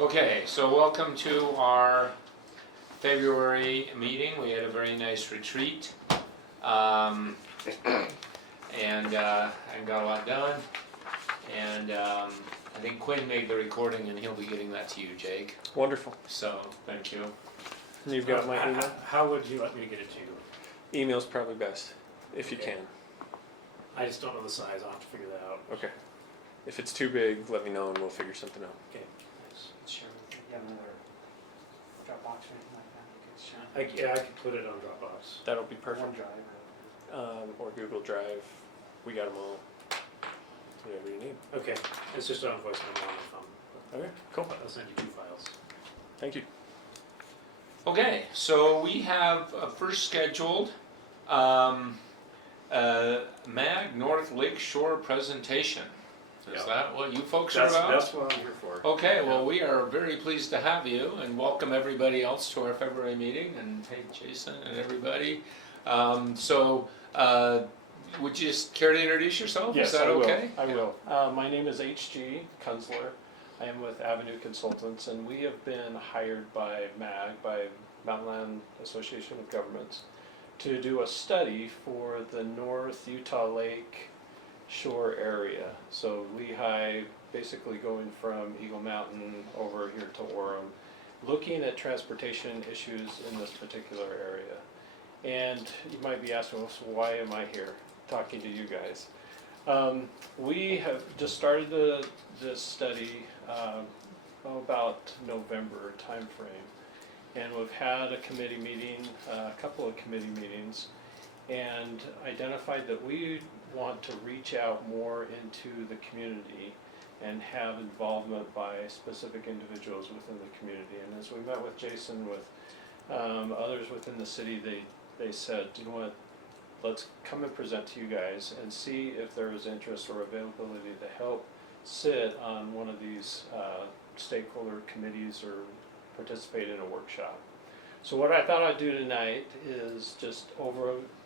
Okay, so welcome to our February meeting. We had a very nice retreat. And got a lot done. And I think Quinn made the recording and he'll be getting that to you, Jake. Wonderful. So, thank you. And you've got my email? How would you like me to get it to you? Email's probably best, if you Okay. can. I just don't know the size, I'll have to figure that out. Okay. If it's too big, let me know and we'll figure something out. Okay. Share with you. You have another Dropbox or anything like that? You could share. I could put it on Dropbox. That'll be perfect. OneDrive Or Google Drive. We got them all. Whatever you need. Okay, it's just on voice memo on the phone. Okay, cool. I'll send you 2 files. Thank you. Okay, so we have first scheduled MAG North Lakeshore presentation. Is Yeah. that what you folks are about? That's what I'm here for. Okay, well, we are very pleased to have you and welcome everybody else to our February meeting, and hey, Jason and everybody. Would you just care to introduce yourself? Yes, Is that I will. okay? I will. My name is H.G. Kunzler. I am with Avenue Consultants, and we have been hired by MAG, by Mountain Association of Governments, to do a study for the North Utah Lake Shore area. So Lehigh, basically going from Eagle Mountain over here to Orem, looking at transportation issues in this particular area. And you might be asking, well, so why am I here talking to you guys? We have just started this study about November timeframe, and we've had a committee meeting, a couple of committee meetings, and identified that we want to reach out more into the community and have involvement by specific individuals within the community. And as we met with Jason, with others within the city, they said, you know what, let's come and present to you guys and see if there is interest or availability to help sit on one of these stakeholder committees or participate in a workshop. So what I thought I'd do tonight is just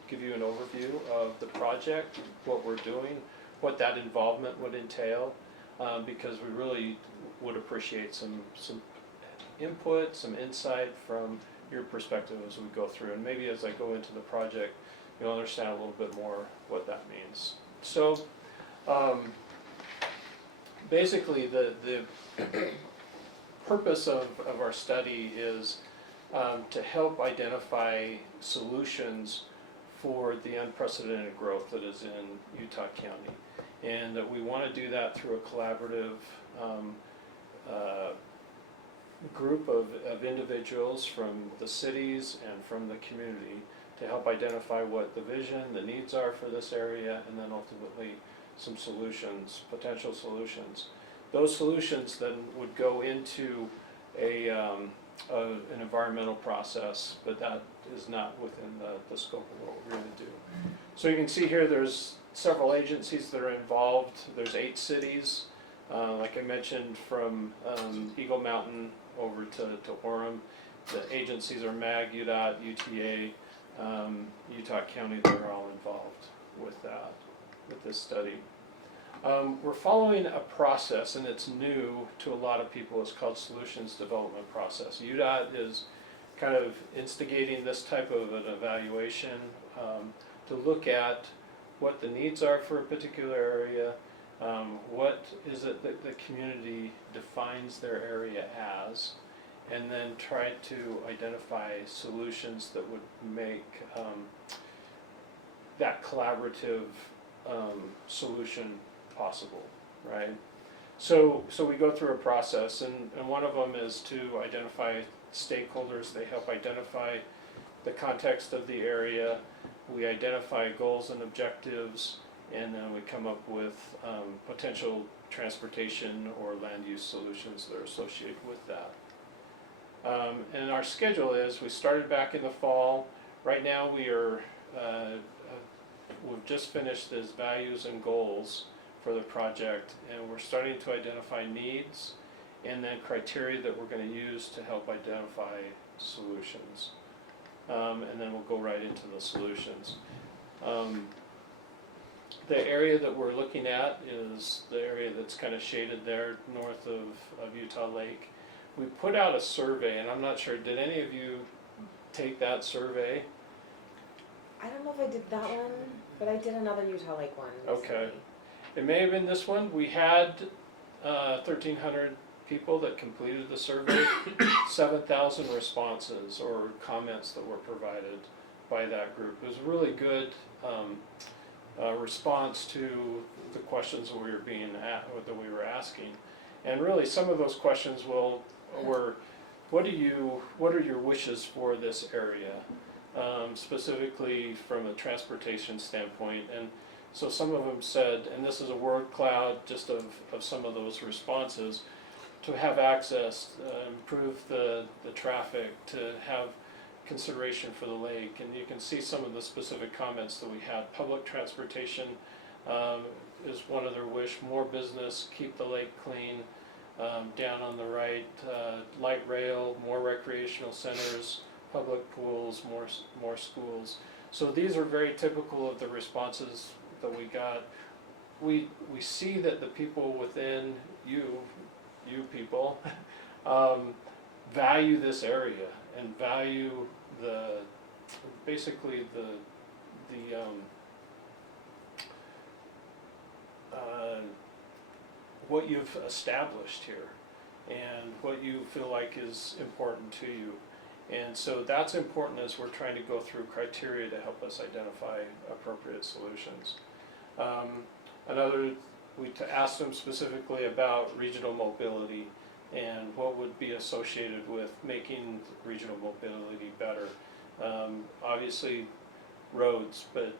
give you an overview of the project, what we're doing, what that involvement would entail, because we really would appreciate some input, some insight from your perspective as we go through, and maybe as I go into the project, you'll understand a little bit more what that means. So, basically, the purpose of our study is to help identify solutions for the unprecedented growth that is in Utah County, and that we want to do that through a collaborative group of individuals from the cities and from the community to help identify what the vision, the needs are for this area, and then ultimately some solutions, potential solutions. Those solutions then would go into an environmental process, but that is not within the scope of what we're going to do. So you can see here there's several agencies that are involved. There's 8 cities, like I mentioned, from Eagle Mountain over to Orem. The agencies are MAG, UDOT, UTA, Utah County. They're all involved with that, with this study. We're following a process, and it's new to a lot of people. It's called Solutions Development Process. UDOT is kind of instigating this type of an evaluation to look at what the needs are for a particular area, what is it that the community defines their area as, and then try to identify solutions that would make that collaborative solution possible, right? So we go through a process, and one of them is to identify stakeholders. They help identify the context of the area. We identify goals and objectives, and then we come up with potential transportation or land use solutions that are associated with that. And our schedule is, we started back in the fall. Right now we've just finished these values and goals for the project, and we're starting to identify needs and then criteria that we're going to use to help identify solutions. And then we'll go right into the solutions. The area that we're looking at is the area that's kind of shaded there north of Utah Lake. we put out a survey, and I'm not sure, did any of you take that survey? I don't know if I did that one, but I did another Utah Lake one. Okay. recently. It may have been this one. We had 1,300 people that completed the survey, 7,000 responses or comments that were provided by that group. It was a really good response to the questions that we were asking. And really, some of those questions were, what are your wishes for this area? Specifically from a transportation standpoint. And so some of them said, and this is a word cloud just of some of those responses, to have access, improve the traffic, to have consideration for the lake. And you can see some of the specific comments that we had. Public transportation is one of their wish, more business, keep the lake clean. Down on the right, light rail, more recreational centers, public pools, more schools. So these are very typical of the responses that we got. We see that the people within you people, value this area and value basically what you've established here and what you feel like is important to you. And so that's important as we're trying to go through criteria to help us identify appropriate solutions. We asked them specifically about regional mobility and what would be associated with making regional mobility better. Obviously roads, but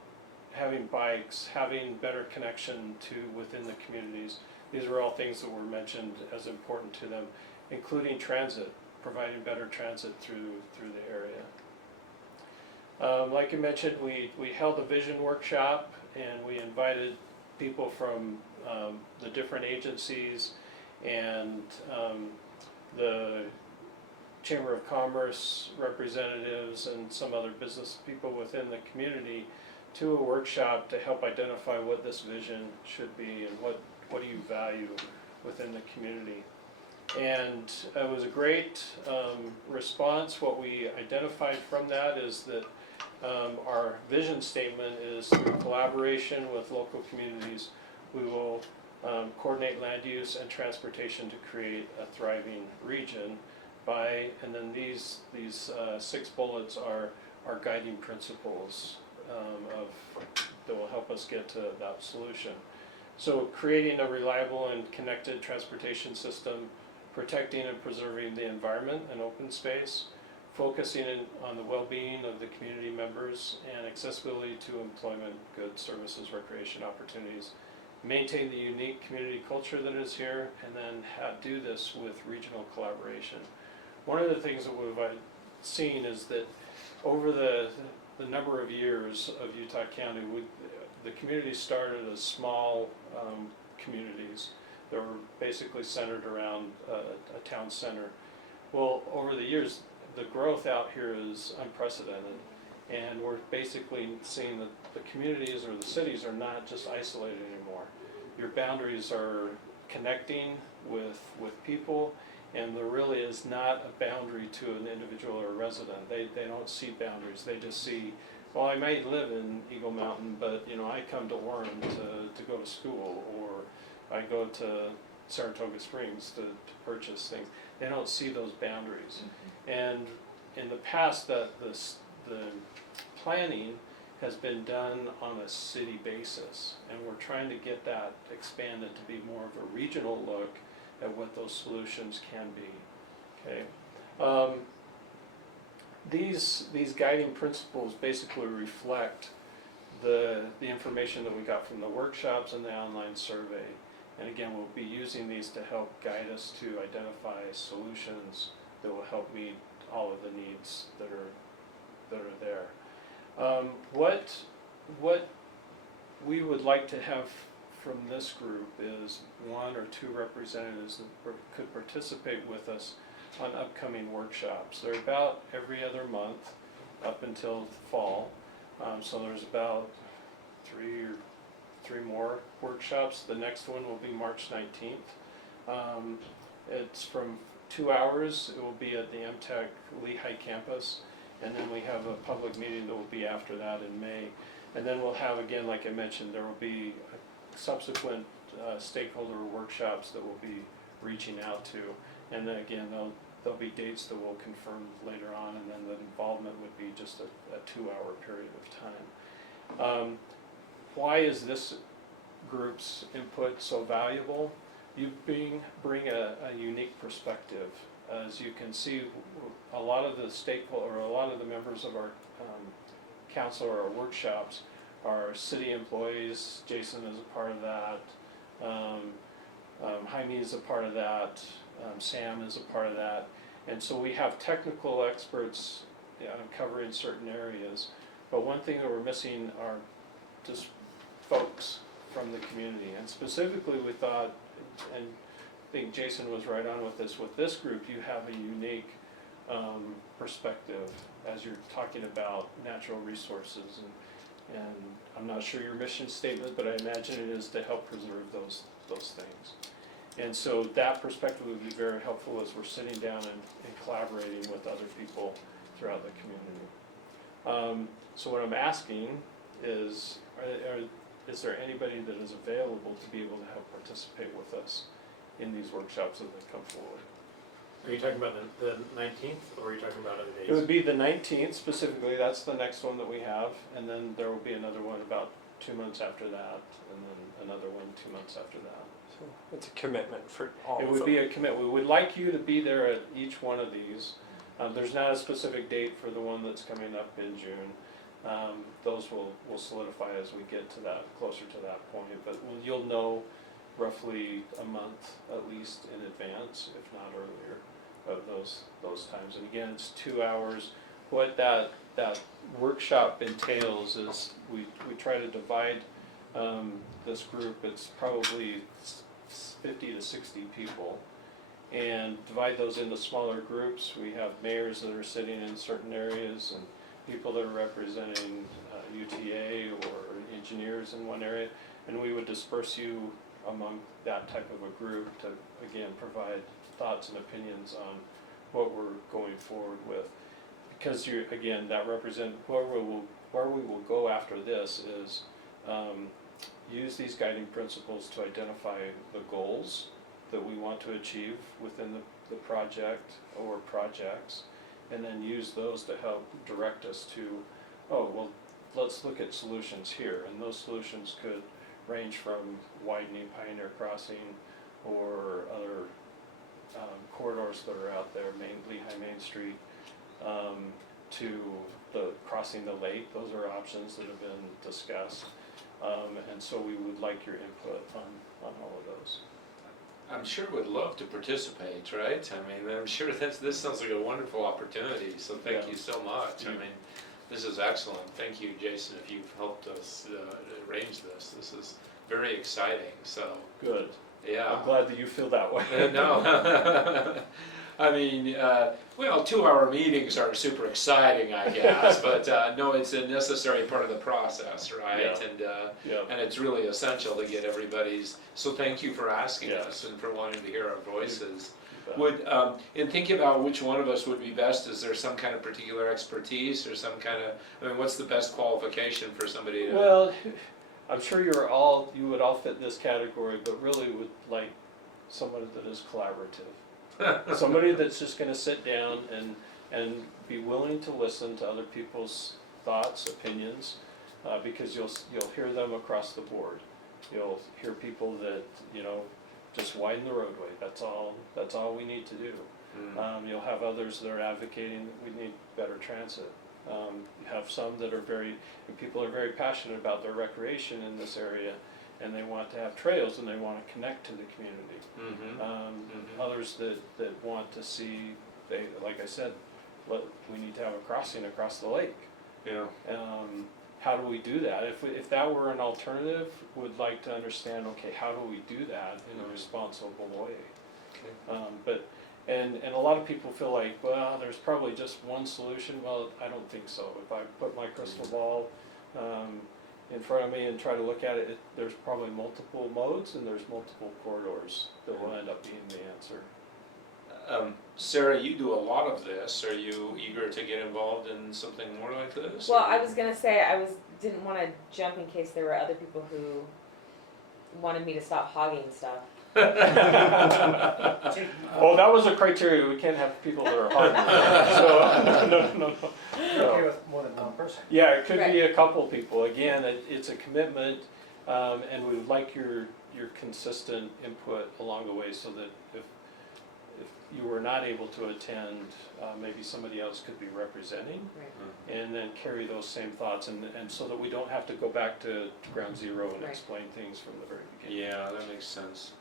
having bikes, having better connection to within the communities. These are all things that were mentioned as important to them, including transit, providing better transit through the area. Like you mentioned, we held a vision workshop and we invited people from the different agencies and the Chamber of Commerce representatives and some other business people within the community to a workshop to help identify what this vision should be and what do you value within the community. And it was a great response. What we identified from that is that our vision statement is through collaboration with local communities, we will coordinate land use and transportation to create a thriving region and then these 6 bullets are our guiding principles that will help us get to that solution. So creating a reliable and connected transportation system, protecting and preserving the environment and open space, focusing on the well-being of the community members and accessibility to employment, goods, services, recreation opportunities, maintain the unique community culture that is here, and then do this with regional collaboration. One of the things that we've seen is that over the number of years of Utah County, the community started as small communities that were basically centered around a town center. Well, over the years, the growth out here is unprecedented, and we're basically seeing that the communities or the cities are not just isolated anymore. Your boundaries are connecting with people, and there really is not a boundary to an individual or a resident. They don't see boundaries. They just see, well, I might live in Eagle Mountain, but I come to Orem to go to school, or I go to Saratoga Springs to purchase things. They don't see those boundaries. And in the past, the planning has been done on a city basis, and we're trying to get that expanded to be more of a regional look at what those solutions can be. Okay. These guiding principles basically reflect the information that we got from the workshops and the online survey. And again, we'll be using these to help guide us to identify solutions that will help meet all of the needs that are there. What we would like to have from this group is 1 or 2 representatives that could participate with us on upcoming workshops. They're about every other month up until fall. So there's about 3 more workshops. The next one will be March 19th. It's from 2 hours. It will be at the MTech Lehigh campus. And then we have a public meeting that will be after that in May. And then we'll have, again, like I mentioned, there will be subsequent stakeholder workshops that we'll be reaching out to. And then again, there'll be dates that we'll confirm later on, and then the involvement would be just a 2-hour period of time. Why is this group's input so valuable? You bring a unique perspective. As you can see, a lot of the stakeholder, or a lot of the members of our council or our workshops are city employees. Jason is a part of that. Jaime is a part of that. Sam is a part of that. And so we have technical experts covering certain areas. But one thing that we're missing are just folks from the community. And specifically we thought, and I think Jason was right on with this. With this group, you have a unique perspective as you're talking about natural resources, and I'm not sure your mission statement, but I imagine it is to help preserve those things. And so that perspective would be very helpful as we're sitting down and collaborating with other people throughout the community. So what I'm asking is there anybody that is available to be able to help participate with us in these workshops as they come forward? Are you talking about the 19th, or are you talking about other days? It would be the 19th specifically, that's the next one that we have, and then there will be another one about 2 months after that, and then another one 2 months after that. So it's a commitment for all It of would them. be a commitment. We would like you to be there at each one of these. There's not a specific date for the one that's coming up in June. Those will solidify as we get to that, closer to that point, but you'll know roughly a month at least in advance, if not earlier, of those times. And again, it's 2 hours. What that workshop entails is we try to divide this group. It's probably 50 to 60 people, and divide those into smaller groups. We have mayors that are sitting in certain areas, and people that are representing UTA or engineers in one area, and we would disperse you among that type of a group to, again, provide thoughts and opinions on what we're going forward with. Because again, that represent where we will go after this is use these guiding principles to identify the goals that we want to achieve within the project or projects, and then use those to help direct us to, oh, well, let's look at solutions here. And those solutions could range from widening Pioneer Crossing or other corridors that are out there, Lehigh Main Street, to crossing the lake. Those are options that have been discussed. And so we would like your input on all of those. I'm sure would love to participate, right? I mean, I'm sure this sounds like a wonderful opportunity, so thank you so much. I mean, this is excellent. Thank you, Jason, if you've helped us arrange this. This is very exciting, so. Good. Yeah. I'm glad that you feel that way. No. I mean, well, 2-hour meetings are super exciting, I guess, but no, it's a necessary part of the process, right? Yeah. And it's really essential to get everybody's, so thank you for asking Yes. us and for wanting to hear our voices. bet. Would, in thinking about which one of us would be best, is there some kind of particular expertise or some kind of, I mean, what's the best qualification for somebody to? Well, I'm sure you would all fit this category, but really would like somebody that is collaborative. Somebody that's just gonna sit down and be willing to listen to other people's thoughts, opinions, because you'll hear them across the board. You'll hear people that, just widen the roadway, that's all we need to do. You'll have others that are advocating that we need better transit. You have some that people are very passionate about their recreation in this area, and they want to have trails and they want to connect to the community. Others that want to see, like I said, we need to have a crossing across the lake. Yeah. How do we do that? If that were an alternative, would like to understand, okay, how do we do that in a responsible way? Okay. And a lot of people feel like, well, there's probably just one solution. Well, I don't think so. If I put my crystal ball in front of me and try to look at it, there's probably multiple modes and there's multiple corridors that will end up being the answer. Sarah, you do a lot of this. Are you eager to get involved in something more like this? Well, or- I was gonna say, didn't wanna jump in case there were other people who wanted me to stop hogging stuff. Well, that was a criteria, we can't have people that are hard, so, no. You're okay with more than one person? Yeah, it could be a couple people, again, it's a commitment, and we would like your consistent input along the way, so that if you were not able to attend, maybe somebody else could be representing, Right. and then carry those same thoughts, and so that we don't have to go back to ground zero and Right. explain things from the very beginning. Yeah, that makes sense.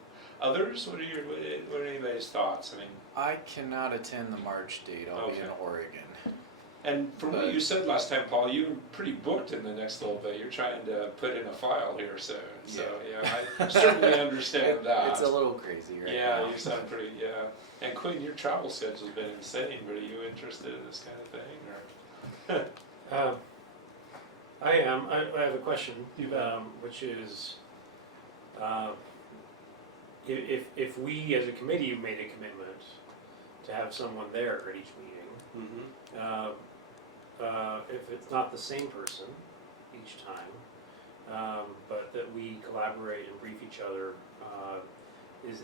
Others, what are anybody's thoughts? I mean, I cannot attend the March date. I'll be in Okay. Oregon. and from what you said last time, Paul, you're pretty booked in the next little bit. You're trying to put in a file here soon, so yeah, I certainly understand that. It's a little crazy right Yeah, now. you sound pretty, yeah. And Quinn, your travel schedule's been insane, but are you interested in this kind of thing, or? I am. I have a question, You bet. which is, if we as a committee made a commitment to have someone there at each meeting, if it's not the same person each time, but that we collaborate and brief each other,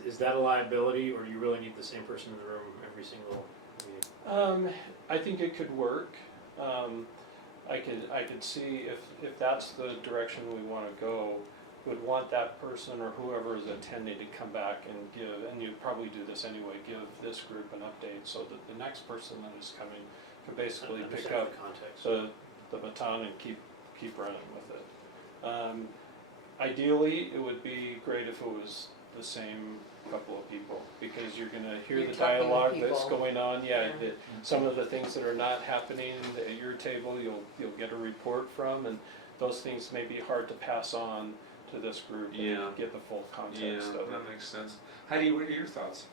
is that a liability, or do you really need the same person in the room every single meeting? I think it could work. I could see if that's the direction we want to go, would want that person or whoever is attending to come back and give, and you'd probably do this anyway, give this group an update so that the next person that is coming can basically pick Understand up the context. the baton and keep running with it. Ideally, it would be great if it was the same couple of people, because you're gonna hear You're the talking to dialogue that's people. going on, Yeah. some of the things that are not happening at your table, you'll get a report from, and those things may be hard to pass on to this group Yeah. and get the full Yeah, context of it. that makes sense. Heidi, what are your thoughts?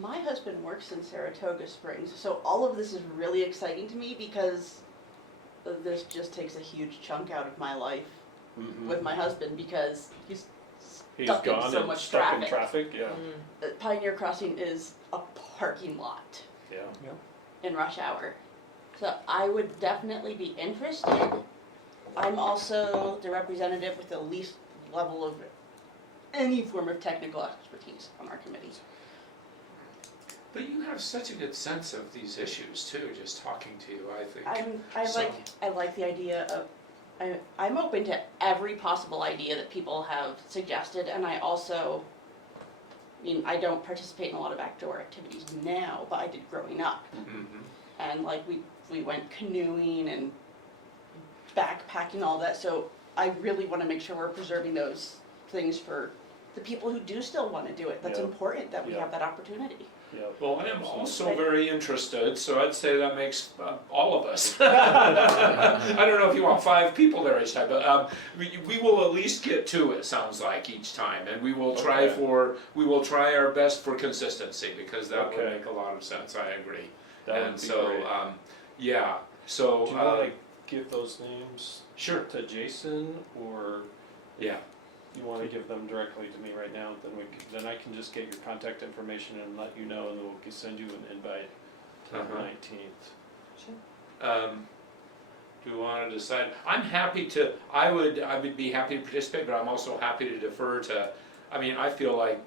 My husband works in Saratoga Springs, so all of this is really exciting to me because this just takes a huge chunk out of my life with my husband, because he's He's stuck in gone so and much stuck in traffic. traffic, yeah, Pioneer Crossing is a parking lot yeah. in rush hour. So I would definitely be interested. I'm also the representative with the least level of any form of technical expertise on our committee. But you have such a good sense of these issues too, just talking to you, I think. I like the idea of, I'm open to every possible idea that people have suggested, and I also, I don't participate in a lot of outdoor activities now, but I did growing up. Mhm. And like we went canoeing and backpacking, all that, so I really wanna make sure we're preserving those things for the people who do still wanna do it. That's Yeah. important that we Yeah. have that opportunity. Yeah. Well, I am also Right. very interested, so I'd say that makes all of us. I don't know if you want 5 people there each time, but we will at least get 2, it sounds like, each time, and we will try Okay. our best for consistency, because that would Okay. make a lot of sense, I agree. That And would be so, great. yeah, so, Do you wanna give those names sure, to Jason, or yeah. you wanna give them directly to me right now? Then I can just get your contact information and let you know, and then we'll send you an invite to the Uh-huh. 19th. Do we want to decide? I'm happy to, I would be happy to participate, but I'm also happy to defer to, I feel like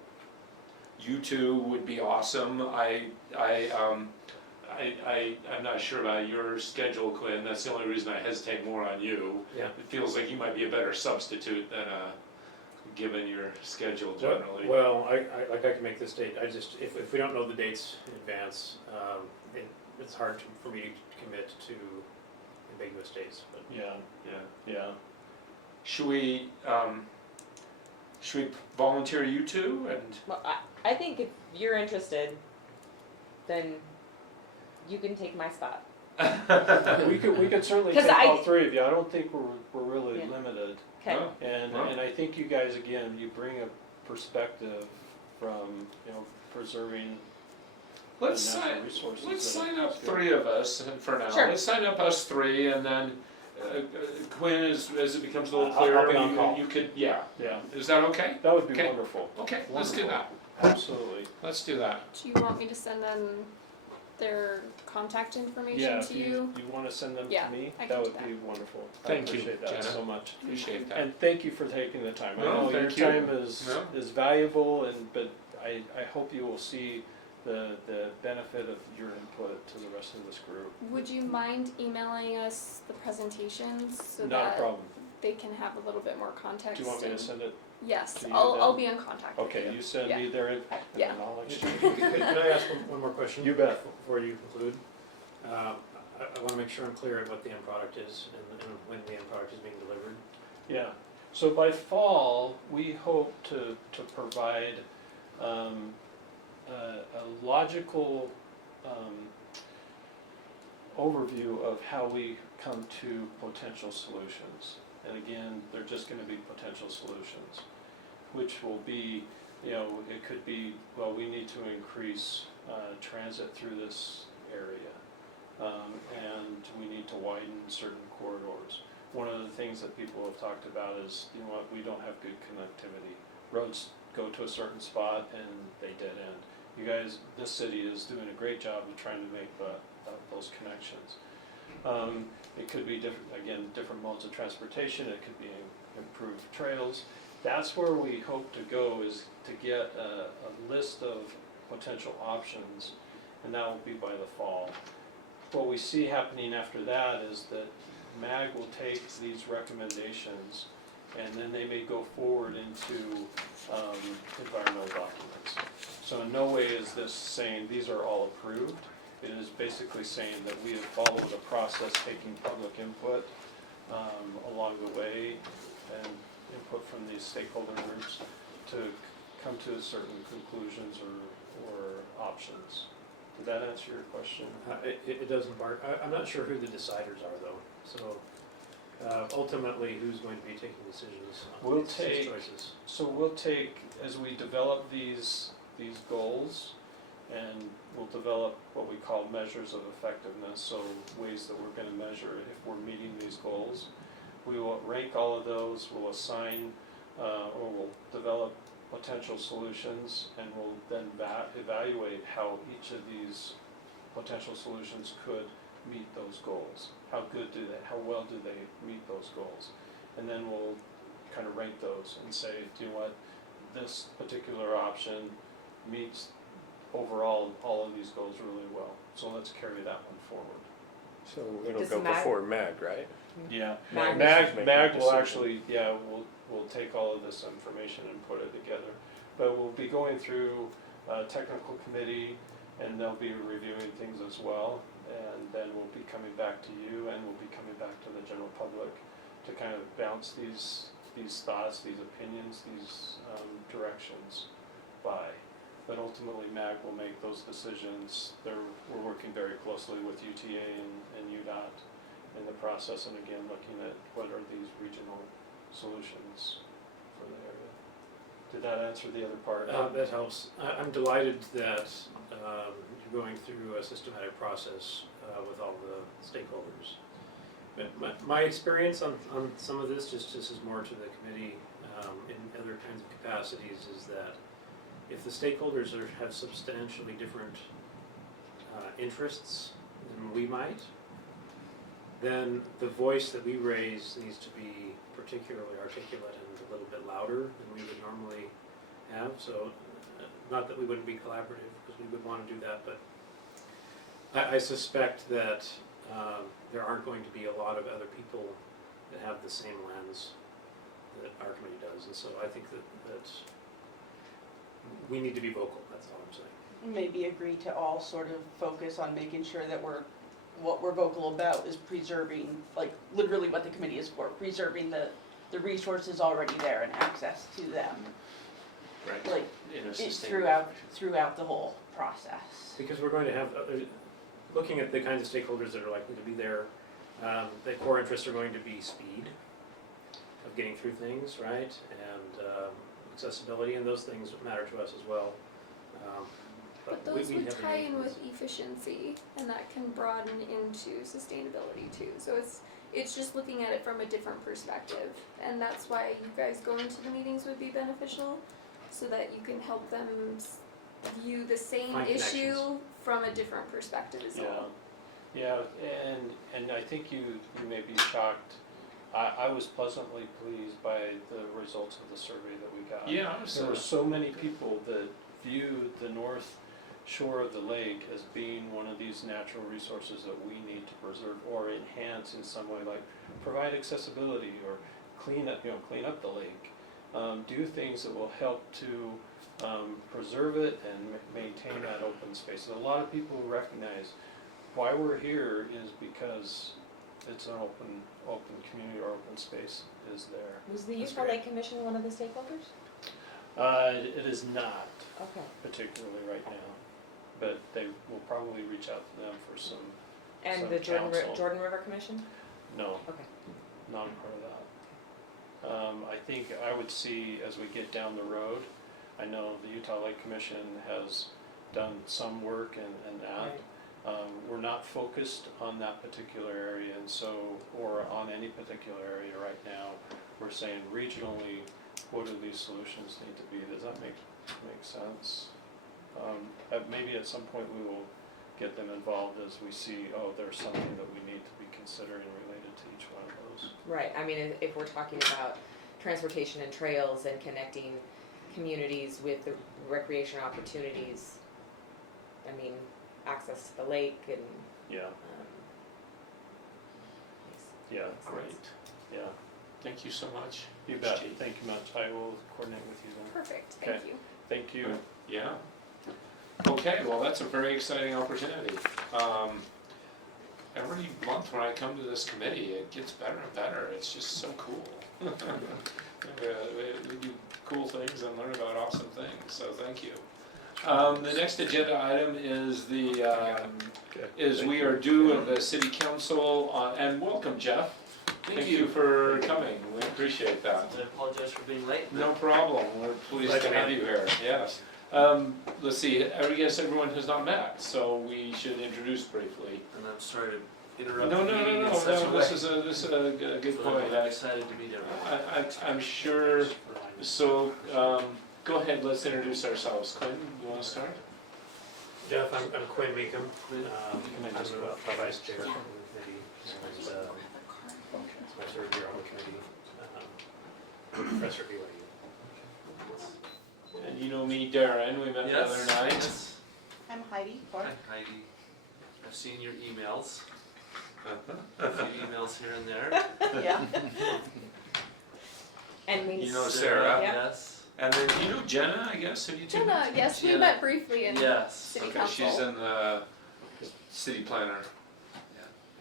you two would be awesome. I'm not sure about your schedule, Quinn, that's the only reason I hesitate more on you. Yeah. It feels like you might be a better substitute than, given your schedule generally. Well, I can make this date, if we don't know the dates in advance, it's hard for me to commit to ambiguous dates, but. Yeah, Yeah. yeah. Should we volunteer you two and? Well, I think if you're interested, then you can take my spot. We could certainly 'Cause take I- all 3 of you, I don't think we're really Yeah. limited. Okay. Oh. And Wow. I think you guys, again, you bring a perspective from, preserving Let's the natural sign, resources. let's that sign are- up 3 of us for now. Sure. Let's sign up us 3, and then Quinn, as it becomes a little I'll be clearer, on call. you could, yeah. Yeah, Is that okay? that would be Okay. wonderful. Okay, let's do that. Absolutely. Let's do that. Do you want me to send them their contact information Yeah, to if you wanna send them Yeah, to me, I that can do would that. be wonderful. Thank I you, appreciate that Jenna. so much. Appreciate that. And thank you for taking the time. I No, know your thank you. time is No. valuable, but I hope you will see the benefit of your input to the rest of this group. Would you mind emailing us the presentations so Not a that problem. they can have a little bit more context? Do you want me to and- send it? Yes, to you I'll then? be in contact with Okay, you. you send Yeah. me their, and Yeah. then I'll exchange. Could I ask one more question? You bet. Before you conclude? I wanna make sure I'm clear on what the end product is and when the end product is being delivered. Yeah, so by fall, we hope to provide a logical overview of how we come to potential solutions. And again, they're just gonna be potential solutions, which will be, it could be, well, we need to increase transit through this area. And we need to widen certain corridors. One of the things that people have talked about is, we don't have good connectivity. Roads go to a certain spot and they dead end. You guys, this city is doing a great job of trying to make those connections. It could be different modes of transportation. It could be improved trails. That's where we hope to go, is to get a list of potential options, and that will be by the fall. What we see happening after that is that MAG will take these recommendations and then they may go forward into environmental documents. So in no way is this saying these are all approved. It is basically saying that we have followed a process, taking public input along the way and input from these stakeholder groups to come to certain conclusions or options. Did that answer your question? It doesn't part. I'm not sure who the deciders are though, so ultimately, who's going to be taking decisions on We'll these take- choices? So we'll take, as we develop these goals, and we'll develop what we call measures of effectiveness, so ways that we're gonna measure if we're meeting these goals. We will rank all of those, we'll assign, or we'll develop potential solutions, and we'll then evaluate how each of these potential solutions could meet those goals. How well do they meet those goals? And then we'll kind of rank those and say, do you know what, this particular option meets overall all of these goals really well. So let's carry that one forward. So it'll Does go MAG before MAG, right? Yeah, MAG is- MAG will decision. actually, we'll take all of this information and put it together. But we'll be going through a technical committee, and they'll be reviewing things as well. And then we'll be coming back to you, and we'll be coming back to the general public to kind of bounce these thoughts, these opinions, these directions by. But ultimately, MAG will make those decisions. We're working very closely with UTA and UDOT in the process, and again, looking at what are these regional solutions for the area. Did that answer the other part? That helps. I'm delighted that you're going through a systematic process with all the stakeholders. But my experience on some of this, just is more to the committee in other kinds of capacities, is that if the stakeholders have substantially different interests than we might, then the voice that we raise needs to be particularly articulate and a little bit louder than we would normally have. So, not that we wouldn't be collaborative, because we would want to do that, but I suspect that there aren't going to be a lot of other people that have the same lens that our committee does, and so I think that we need to be vocal. That's all I'm saying. Maybe agree to all sort of focus on making sure that what we're vocal about is preserving, like literally what the committee is for, preserving the resources already there and access to them, Right. like In a it's sustainable throughout the whole process. Because we're going to have, looking at the kinds of stakeholders that are likely to be there, the core interests are going to be speed of getting through things, right? And accessibility, and those things matter to us as well. But we those would have tie to in make with efficiency, and that can broaden into sustainability too. So it's just looking at it from a different perspective, and that's why you guys going to the meetings would be beneficial. so that you can help them view the same Find issue connections. from a different perspective as well. Yeah, and I think you may be shocked. I was pleasantly pleased by the results of the survey that we got. Yeah, There were so many people that viewed the north shore of the lake as being one of these natural resources that we need to preserve or enhance in some way, like provide accessibility or clean up the lake. Do things that will help to preserve it and maintain that open space. And a lot of people recognize why we're here is because it's an open community or open space is there. Was the That's Utah great. Lake Commission one of the stakeholders? It is not Okay. particularly right now, but they will probably reach out to them for some And Some the council. Jordan River Commission? no. Okay. Not a part of that. I think I would see as we get down the road, I know the Utah Lake Commission has done some work and that. We're not focused on that particular area and so, or on any particular area right now. We're saying regionally, what do these solutions need to be? Does that make sense? Maybe at some point we will get them involved as we see, oh, there's something that we need to be considering related to each one of those. Right, I mean, if we're talking about transportation and trails and connecting communities with the recreation opportunities, I mean, access to the lake and, Yeah, yeah, makes great, sense. yeah. Thank you so much. You bet, Chief. thank you much. I will coordinate with you then. Perfect, thank Okay. you. Thank you. Yeah. Okay, well, that's a very exciting opportunity. Every month when I come to this committee, it gets better and better. It's just so cool. We do cool things and learn about awesome things, so thank you. The next agenda item is we are due at the city council and welcome, Jeff. Thank you for coming. We appreciate that. I apologize for being late. No problem. We're pleased to have you here. Yes. Let's see. I guess everyone has not met, so we should introduce briefly. And I'm sorry to interrupt No, the no, meeting no, in no. such a No, way. this is a good But point. I'm excited to meet everyone. I'm sure. So go ahead. Let's introduce ourselves. Quinn, you want to start? Jeff, I'm Quinn Meekum. Quinn, I'm the vice chair of the committee, and I serve here on the committee. Professor at BYU. And you know me, Darren. We met the Yes, other night. yes. I'm Heidi. Hi, Heidi. I've seen your emails. A few emails here and there. Yeah. And we. You know Sarah. Yeah. Yes. And then you know Jenna, I guess. Have you two? Jenna, yes, we Jenna. met briefly in Yes. city Okay, council. she's in the city planner,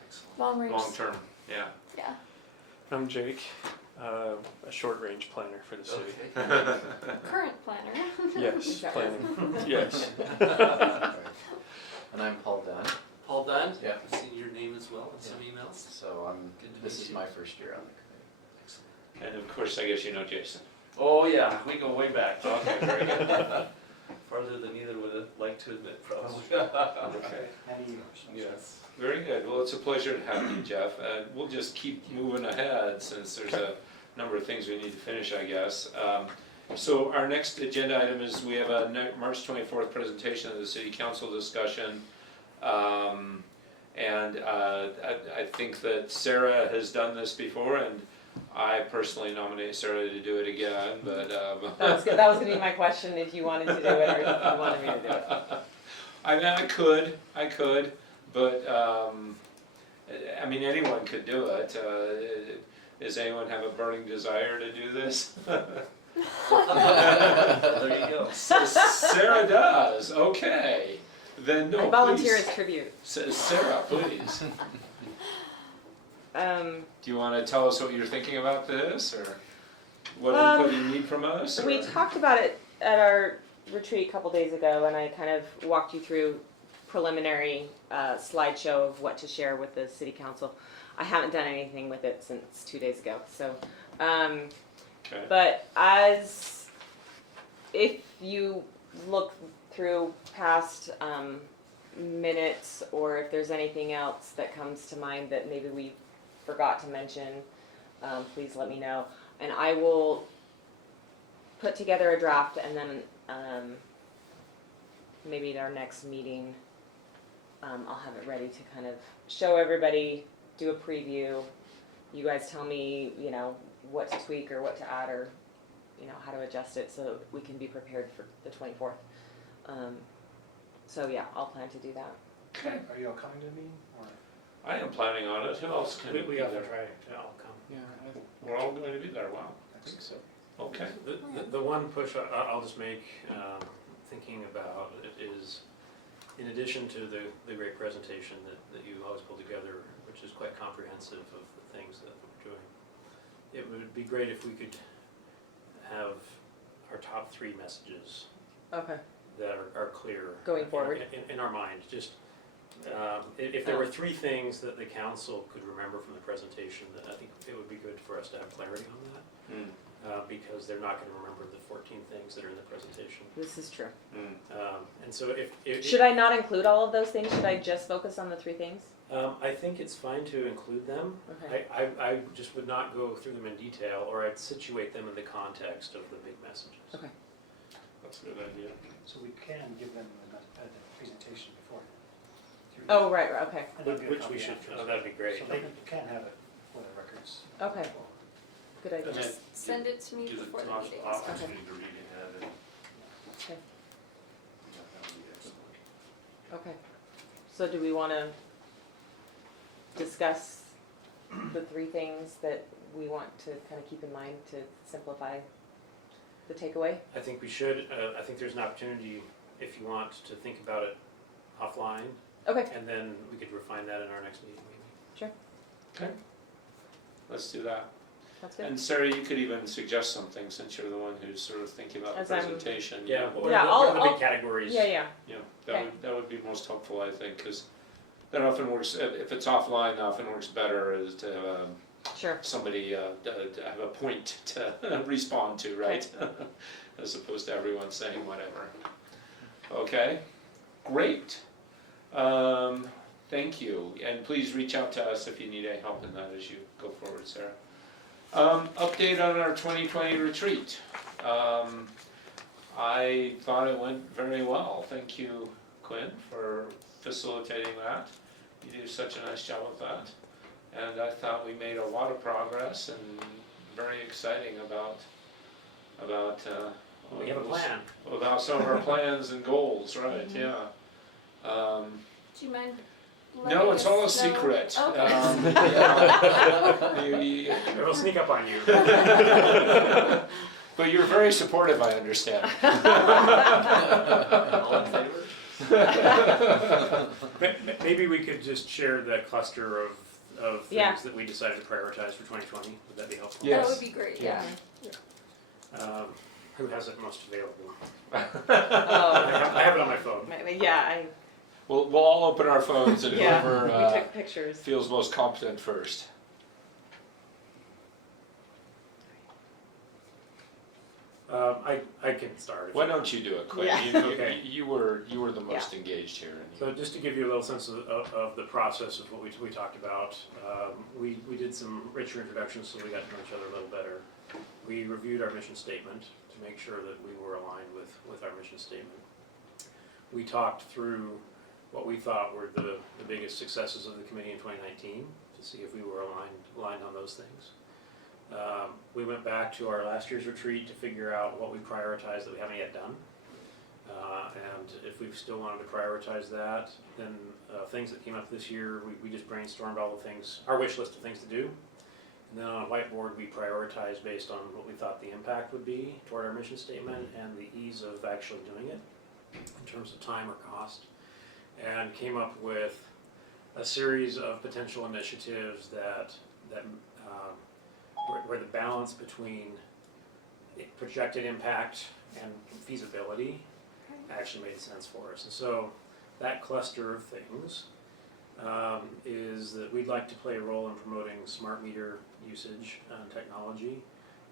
Excellent. Long range. long term. Yeah. Yeah. I'm Jake, a short range planner for the city. Okay. Current planner. Yes, Is that planning, yes. And I'm Paul Dunn, Paul Dunn? Yeah. I've seen your name as well in some emails. so Good to this meet is you. my first year on the committee. Excellent. And of course, I guess you know Jason. Oh yeah, we go way back. Okay, very good. Farther than either would have liked to admit, probably. Okay. How do you? Yes. Very good. Well, it's a pleasure to have you, Jeff. We'll just keep moving ahead since there's a number of things we need to finish, I guess. So our next agenda item is we have a March 24th presentation of the City Council discussion. And I think that Sarah has done this before, and I personally nominate Sarah to do it again, but That was gonna be my question, if you wanted to do it or if you wanted me to do it. I mean, I could, but I mean, anyone could do it. Does anyone have a burning desire to do this? There you go. Sarah does. Okay, then no. I volunteer please. as tribute. Sarah, please. Do you want to tell us what you're thinking about this, or what input you need from us? We or- talked about it at our retreat a couple days ago, and I kind of walked you through preliminary slideshow of what to share with the city council. I haven't done anything with it since 2 days ago, so. Okay. But if you look through past minutes, or if there's anything else that comes to mind that maybe we forgot to mention, please let me know. And I will put together a draft and then, maybe at our next meeting, I'll have it ready to kind of show everybody, do a preview. You guys tell me, you know, what to tweak or what to add or, you know, how to adjust it so we can be prepared for the 24th. So yeah, I'll plan to do that. Okay. Are you all coming to the meeting, or? I am planning on it. Who else can We be have to there? try to all come. Yeah, We're all going to be there. Wow. I think so. Okay. The one push I'll just make, thinking about it is, in addition to the great presentation that you always pull together, which is quite comprehensive of the things that we're doing, it would be great if we could have our top 3 messages Okay. that are clear. Going forward. In our mind, just, if there were 3 things that the council could remember from the presentation, that I think it would be good for us to have clarity on that. Because they're not gonna remember the 14 things that are in the presentation. This is true. And so if Should I not include all of those things? Should I just focus on the 3 things? I think it's fine to include them. Okay. I just would not go through them in detail, or I'd situate them in the context of the big messages. Okay. That's a good idea. So we can give them the presentation before. Oh, right, okay. And they'll get a Which copy we should, afterwards. that'd be great. So they can have it for the records. Okay. Good idea. And then Just send it to me give before the the meeting. opportunity to read ahead and. Okay. That would be excellent. Okay. So do we want to discuss the 3 things that we want to kind of keep in mind to simplify the takeaway? I think we should, I think there's an opportunity, if you want, to think about it offline, Okay. and then we could refine that in our next meeting maybe. Okay. Let's do that. That's good. And Sarah, you could even suggest something since you're the one who's sort of thinking about As the I'm- presentation. Yeah, what Yeah, are the I'll- big categories? Yeah, yeah. Yeah, Okay. that would be most helpful, I think, because that often works, if it's offline, that often works better is to have Sure. somebody to have a point to respond to, right? As opposed to everyone saying whatever. Okay, great. Thank you, and please reach out to us if you need any help in that as you go forward, Sarah. Update on our 2020 retreat. I thought it went very well. Thank you, Quinn, for facilitating that. You do such a nice job with that. And I thought we made a lot of progress and very exciting about We have a plan. about some of our plans and goals, right? Yeah. Do you mind? No, letting it's all a us know? secret. Okay. Yeah. We'll sneak up on you. But you're very supportive, I understand. All in favor? Maybe we could just share the cluster of Yeah. things that we decided to prioritize for 2020. Would that be helpful? Yes. That would be great, yeah. Who has it most available? Oh. I have it on my phone. Yeah, We'll all open our phones and yeah. whoever We took pictures. feels most competent first. I can start. if Why you don't you do it, Quinn? Yeah. Okay. You were the most engaged here. So just to give you a little sense of the process of what we talked about, we did some richer introductions so we got to know each other a little better. We reviewed our mission statement to make sure that we were aligned with our mission statement. We talked through what we thought were the biggest successes of the committee in 2019 to see if we were aligned on those things. We went back to our last year's retreat to figure out what we prioritized that we haven't yet done. And if we still wanted to prioritize that, then things that came up this year, we just brainstormed all the things, our wish list of things to do. And then on a whiteboard, we prioritized based on what we thought the impact would be toward our mission statement and the ease of actually doing it in terms of time or cost. And came up with a series of potential initiatives that where the balance between projected impact and feasibility actually made sense for us. And so that cluster of things is that we'd like to play a role in promoting smart meter usage and technology,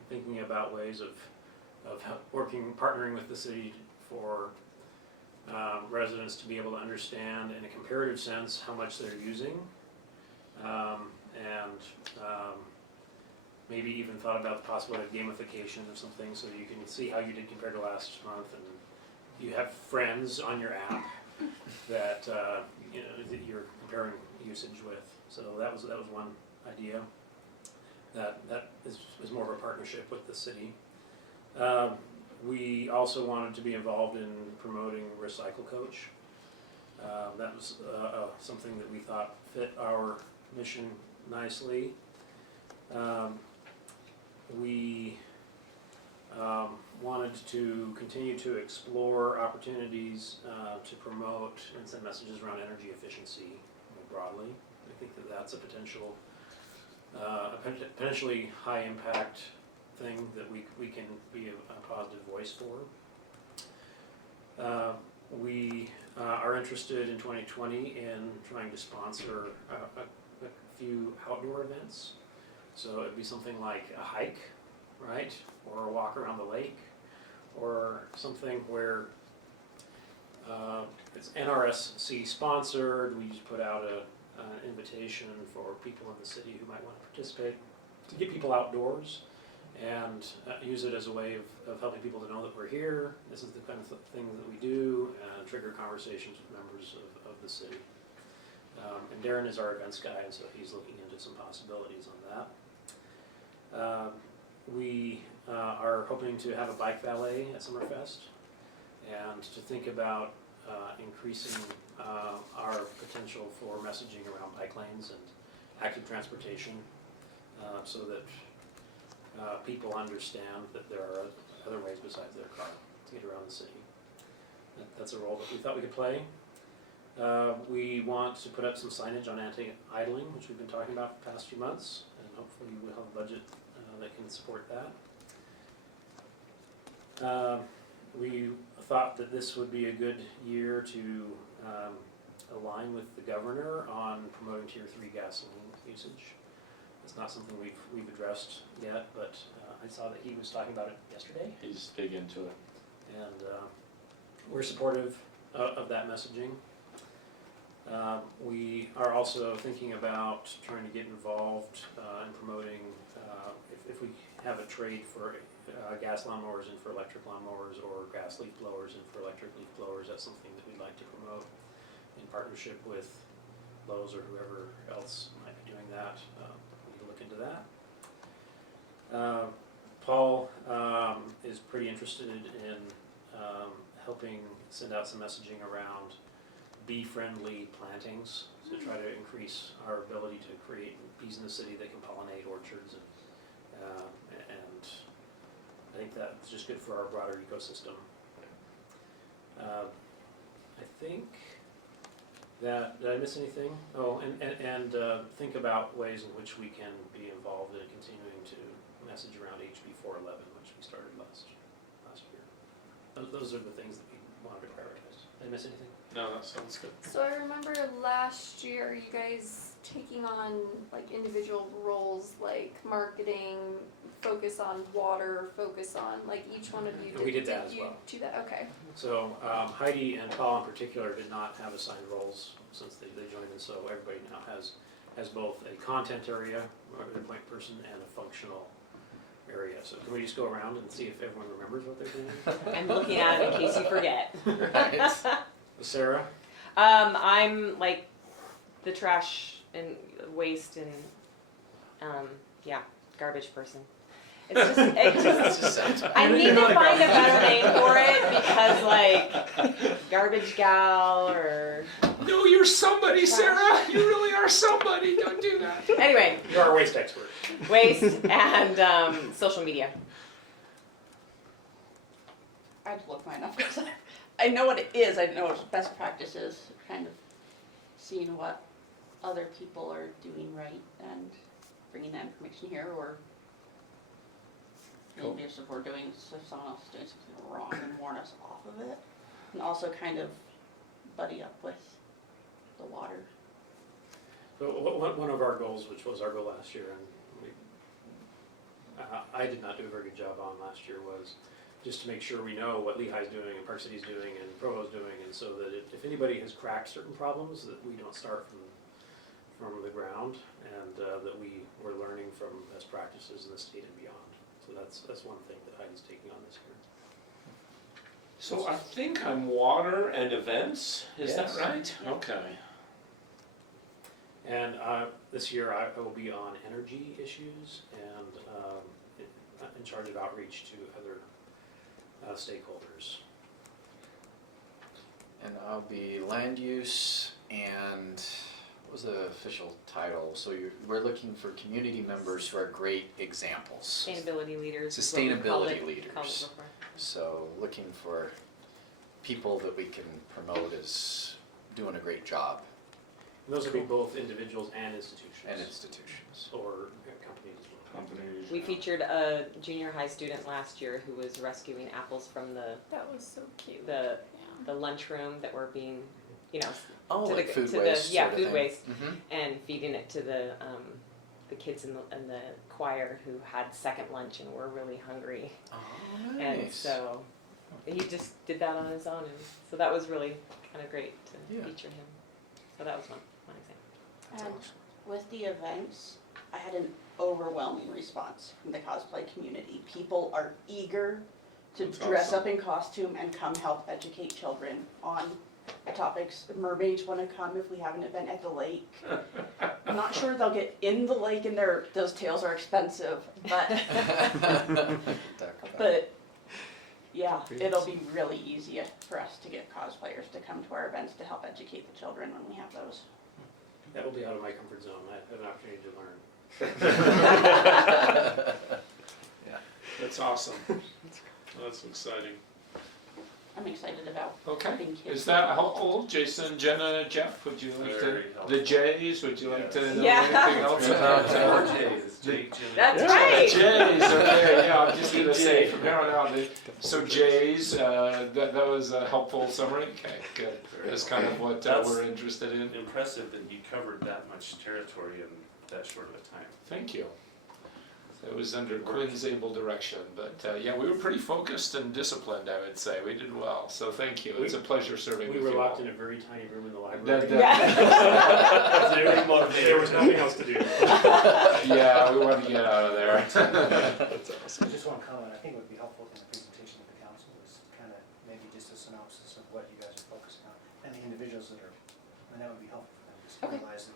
thinking about ways of partnering with the city for residents to be able to understand in a comparative sense how much they're using, and maybe even thought about the possibility of gamification of something so you can see how you did compared to last month, and you have friends on your app that that you're comparing usage with. So that was one idea. That is more of a partnership with the city. We also wanted to be involved in promoting Recycle Coach. That was something that we thought fit our mission nicely. We wanted to continue to explore opportunities to promote and send messages around energy efficiency more broadly. I think that that's a potentially high impact thing that we can be a positive voice for. We are interested in 2020 in trying to sponsor a few outdoor events. So it'd be something like a hike, right? Or a walk around the lake, or something where it's NRSC sponsored. We just put out an invitation for people in the city who might want to participate, to get people outdoors and use it as a way of helping people to know that we're here. This is the kind of thing that we do, and trigger conversations with members of the city. And Darren is our events guy, and so he's looking into some possibilities on that. We are hoping to have a bike valet at Summerfest, and to think about increasing our potential for messaging around bike lanes and active transportation, so that people understand that there are other ways besides their car to get around the city. That's a role that we thought we could play. We want to put up some signage on anti-idling, which we've been talking about for the past few months, and hopefully we'll have a budget that can support that. We thought that this would be a good year to align with the governor on promoting Tier 3 gasoline usage. It's not something we've addressed yet, but I saw that he was talking about it yesterday. He's big into it. And we're supportive of that messaging. We are also thinking about trying to get involved in promoting, if we have a trade for gas lawnmowers and for electric lawnmowers, or gas leaf blowers and for electric leaf blowers. That's something that we'd like to promote in partnership with Lowe's or whoever else might be doing that. We need to look into that. Paul is pretty interested in helping send out some messaging around bee-friendly plantings to try to increase our ability to create bees in the city that can pollinate orchards, and I think that's just good for our broader ecosystem. I think that, did I miss anything? Oh, and think about ways in which we can be involved in continuing to message around HB 411, which we started last year. Those are the things that we wanted to prioritize. Did I miss anything? No, that sounds good. So I remember last year you guys taking on like individual roles, like marketing, focus on water, focus on like each one of you. We did that as you well. do that? Okay. So Heidi and Paul in particular did not have assigned roles since they joined, and so everybody now has both a content area, a point person, and a functional area. So can we just go around and see if everyone remembers what they're doing? I'm looking at it in case you forget. Sarah? I'm like the trash and waste and garbage person. It just sounds I need to find a better name for it, because like garbage gal or No, you're somebody, Sarah. You really are somebody. Don't do that. anyway, You're our waste expert. waste and social media. I had to look mine up because I know what it is. I know what best practice is. Kind of seeing what other people are doing right and bringing that information here, or maybe if we're doing, if someone else is doing something wrong, and warn us off of it, and also kind of buddy up with the water. So one of our goals, which was our goal last year, and I did not do a very good job on last year, was just to make sure we know what Lehigh's doing and Park City's doing and Provo's doing, and so that if anybody has cracked certain problems, that we don't start from the ground, and that we're learning from best practices in the state and beyond. So that's one thing that Heidi's taking on this year. So I think I'm water and events, is that Yes. right? Okay. And this year I will be on energy issues and in charge of outreach to other stakeholders. And I'll be land use and what was the official title? So we're looking for community members who are great examples. Sustainability leaders. is what we called Sustainability it- called it leaders. before. So looking for people that we can promote as doing a great job And those would be both individuals and institutions. and institutions. Or companies as well. Companies. We featured a junior high student last year who was rescuing apples from That was so cute. the Yeah. lunchroom that were being, you know, Oh, To like the- food to the- waste yeah, sort of food thing. waste. Mhm. and feeding it to the kids in the choir who had second lunch and were really hungry. Oh, And nice. so he just did that on his own, and so that was really kind of great to Yeah. feature him. So that was one example. That's And awesome. with the events, I had an overwhelming response from the cosplay community. People are eager to That's dress awesome. up in costume and come help educate children on topics. Mermaids want to come if we have an event at the lake. I'm not sure they'll get in the lake and those tails are expensive, but Talk about it. but yeah, it'll be really easy for us to get cosplayers to come to our events to help educate the children when we have those. That will be out of my comfort zone. I have an opportunity to learn. That's awesome. That's exciting. I'm excited about Okay, helping kids. is that helpful? Jason, Jenna, Jeff, would you like Very to, helpful. the Jays, would you like to know Yeah. anything else about? Four J's, J, Jenna. That's Yeah. right. Jays, okay, yeah, I'm just gonna say from here on out, so Jays, that was a helpful summary, okay, good. That's kind of what That's- we're interested in. Impressive that you covered that much territory in that short of a time. Thank you. It was under Quinn's able direction, but yeah, we were pretty focused and disciplined, I would say. We did well, so thank you. It's a pleasure serving We with were you locked all. in a very tiny room in the library. Yeah. There was nothing else to do. Yeah, we wanted to get out of there. That's awesome. I just want to comment, I think it would be helpful in the presentation of the council is kind of maybe just a synopsis of what you guys are focusing on and the individuals that are, and that would be helpful for them, just to Okay. realize that.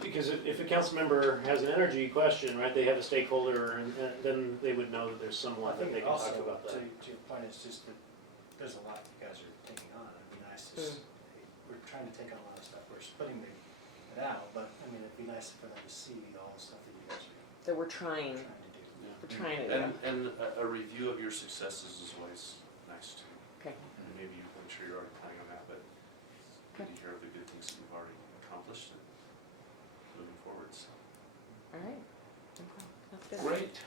Because if a council member has an energy question, right, they have a stakeholder, and then they would know that there's someone I that think they can also, talk about to that. your point, it's just that there's a lot you guys are taking on. It'd be nice to, we're trying to take on a lot of stuff. We're splitting it out, but I mean, it'd be nice for them to see all the stuff that you guys are So we're trying trying to do. we're trying to And a review of your successes is always nice too. Okay. And maybe I'm sure you're already planning on that, but good to hear of the good things that you've already accomplished and moving forward, so. All right. Okay. That's good. Great.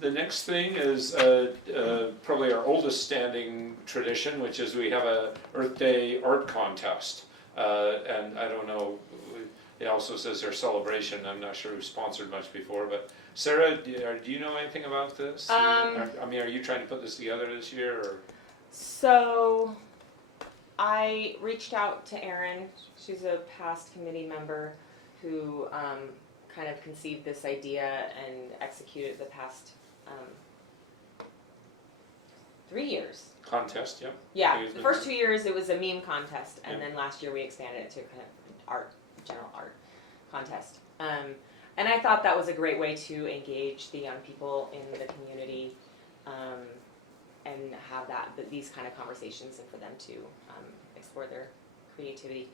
The next thing is probably our oldest standing tradition, which is we have a Earth Day art contest. And I don't know, it also says their celebration. I'm not sure who sponsored much before, but Sarah, do you know anything about this? I mean, are you trying to put this together this year, or? So I reached out to Erin. She's a past committee member who kind of conceived this idea and executed the past 3 years. Contest, yep. Yeah, Excuse the me. first 2 years it was a meme contest, and Yeah. then last year we expanded it to kind of general art contest. And I thought that was a great way to engage the young people in the community and have these kind of conversations and for them to explore their creativity.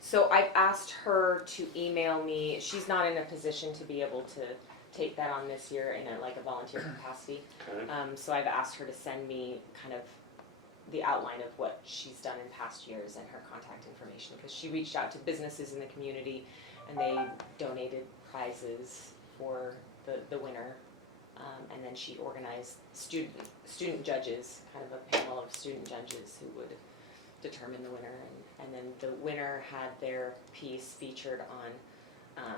So I've asked her to email me. She's not in a position to be able to take that on this year in a volunteer capacity. Okay. So I've asked her to send me kind of the outline of what she's done in past years and her contact information, because she reached out to businesses in the community and they donated prizes for the winner. And then she organized student judges, kind of a panel of student judges who would determine the winner. And then the winner had their piece featured on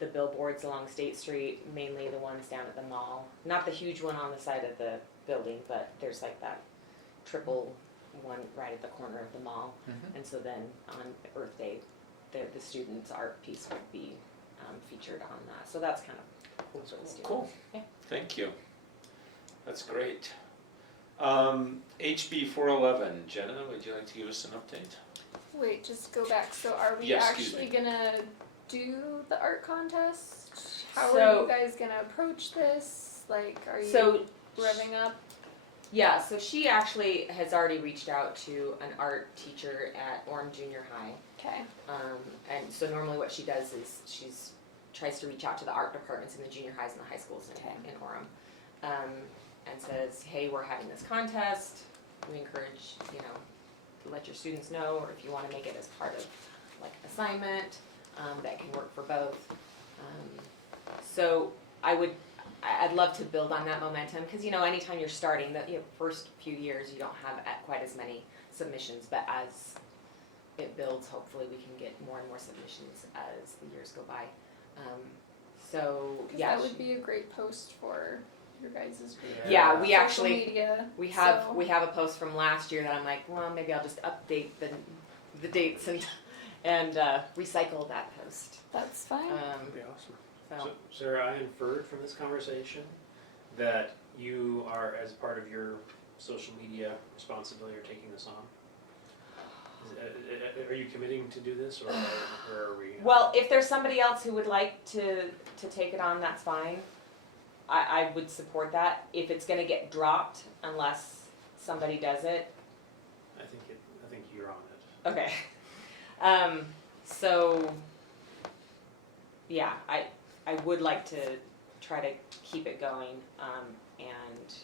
the billboards along State Street, mainly the ones down at the mall. Not the huge one on the side of the building, but there's like that triple one right at the corner of the mall. And so then on Earth Day, the students' art piece would be featured on that. So that's kind of cool for the students. Cool. Yeah. Thank you. That's great. HB 411, Jenna, would you like to give us an update? Wait, just go back. So are we Yes, excuse actually gonna do the art contest? How are So- you guys gonna approach this? Like, are you So revving up? yeah, so she actually has already reached out to an art teacher at Orem Junior High. Okay. And so normally what she does is tries to reach out to the art departments in the junior highs and the high schools in Orem, and says, hey, we're having this contest. We encourage, to let your students know, or if you want to make it as part of like assignment, that can work for both. So I'd love to build on that momentum, because anytime you're starting, the first few years you don't have quite as many submissions, but as it builds, hopefully we can get more and more submissions as the years go by. That would be a great post for your guys' group. Yeah, we Social actually media, we have a post from last year that I'm like, well, maybe I'll just update the dates and recycle that post. That's fine. That'd be awesome. So, So, Sarah, I inferred from this conversation that you are, as part of your social media responsibility, are taking this on. Are you committing to do this, or are we? well, if there's somebody else who would like to take it on, that's fine. I would support that. If it's gonna get dropped unless somebody does it, I think you're on it. okay. So, yeah, I would like to try to keep it going, and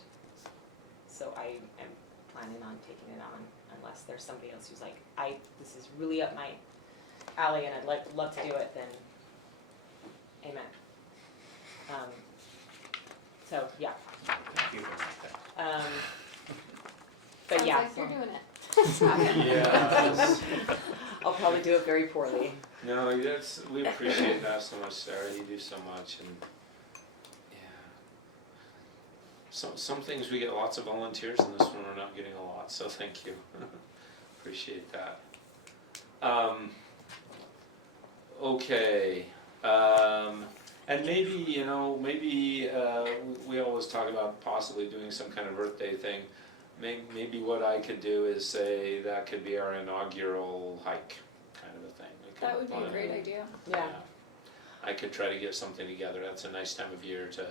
so I am planning on taking it on unless there's somebody else who's like, this is really up my alley and I'd love to do it, then amen. So, yeah. Thank you. But Sounds yeah. like you're doing it. Yes. I'll probably do it very poorly. No, we appreciate that so much, Sarah. You do so much, and yeah. Some things we get lots of volunteers, and this one we're not getting a lot. So thank you. Appreciate that. Okay. And maybe we always talk about possibly doing some kind of Earth Day thing. Maybe what I could do is say that could be our inaugural hike, kind of a thing. That would be a great idea. Yeah. I could try to get something together. That's a nice time of year to.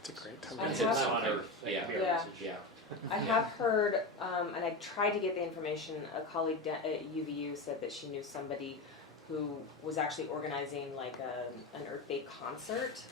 It's a great time. I It's have- not on Earth. That could be our Yeah. message. Yeah. I have heard, and I tried to get the information, a colleague at UVU said that she knew somebody who was actually organizing like an Earth Day concert,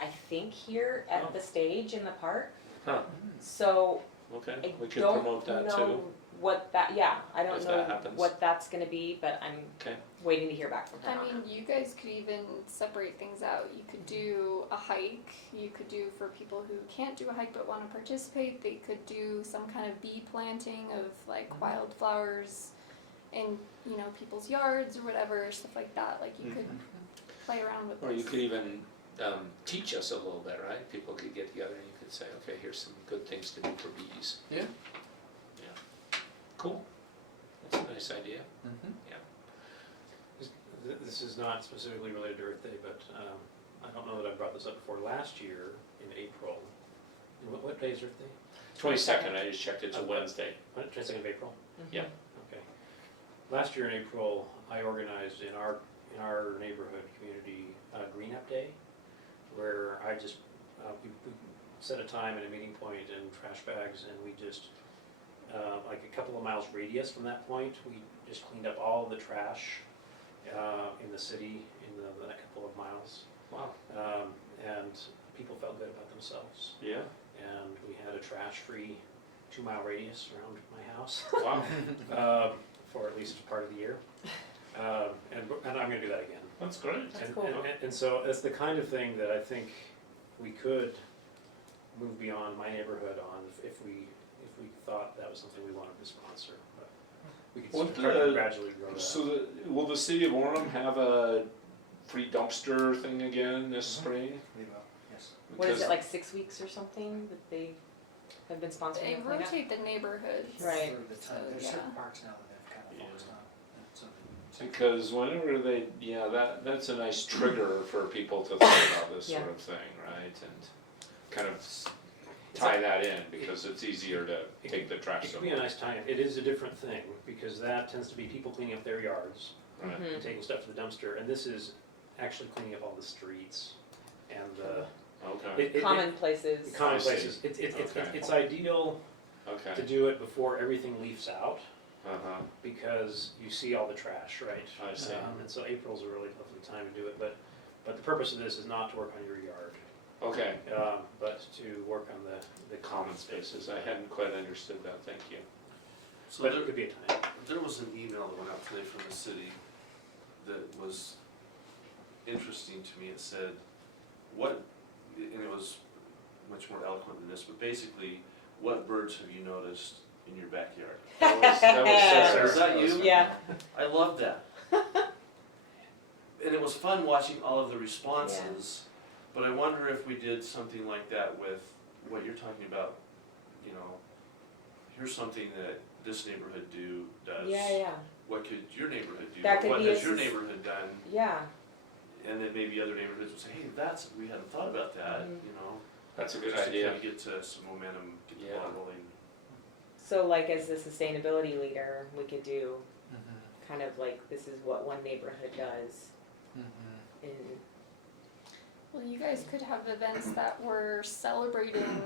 I think here at the stage in the park. Huh. So Okay. I We could don't promote that know too. what that, I don't If know that happens. what that's gonna be, but I'm Okay. waiting to hear back from her I on mean, you guys could even separate things out. You could do a hike. You could do for people who can't do a hike but want to participate. They could do some kind of bee planting of like wildflowers in people's yards or whatever, stuff like that. Like you could play around with Or this. you could even teach us a little bit, right? People could get together and you could say, okay, here's some good things to do for bees. Yeah. Yeah. Cool. That's a nice idea. This is not specifically related to Earth Day, but I don't know that I brought this up before. Last year in April, what day is Earth Day? 22nd, I just checked, it's a Wednesday. 22nd of April? Yeah. Okay. Last year in April, I organized in our neighborhood community Green Up Day, where I just, we set a time and a meeting point and trash bags, and we just, like a couple of miles radius from that point, we just cleaned up all the trash in the city in the couple of miles. Wow. And people felt good about themselves. Yeah. And we had a trash-free 2-mile radius around my house Wow. for at least part of the year. And I'm gonna do that again. That's great. That's And- cool. And so it's the kind of thing that I think we could move beyond my neighborhood on if we thought that was something we wanted to sponsor. But we could What, start to gradually grow that. So will the city of Orem have a free dumpster thing again this spring? We will, yes. What is Because- it, like 6 weeks or something that they have been sponsoring They the cleanup. rotate the neighborhoods. Right. For the time, So, there's yeah. certain parks now that they've kind of focused on. And so Because whenever they, yeah, that's a nice trigger for people to think about this sort Yeah. of thing, right? And kind of tie that in, because it's easier to take the trash It could be a somewhere. nice tie-in. It is a different thing, because that tends to be people cleaning up their yards Right. Mhm. and taking stuff to the dumpster, and this is actually cleaning up all the streets and the. Okay, Common places. Common I see. places. Okay. It's ideal to okay, do it before everything leaves out, uh-huh, because you see all the trash, right? I see. And so April's a really lovely time to do it, but the purpose of this is not to work on your yard, Okay, but to work on the common spaces, I hadn't quite understood that, thank you. So But there, it could be a time. there was an email that went out today from the city that was interesting to me. It said, what, and it was much more eloquent than this, but basically, what birds have you noticed in your backyard? That was Sarah. Was that you? Yeah. I love that. And it was fun watching all of the responses, but I wonder if we did something like that with what you're talking about, you know, here's something that this neighborhood does. Yeah. What could your neighborhood do? That could What be a has your sus- neighborhood done? Yeah. And then maybe other neighborhoods would say, hey, we hadn't thought about that, Mhm. you know? That's a good Just to idea. kind of get to some momentum, get the ball Yeah. rolling. So like as the sustainability leader, we could do Mhm. kind of like, this is what one neighborhood does Mhm. in, Well, you guys could have events that were celebrating,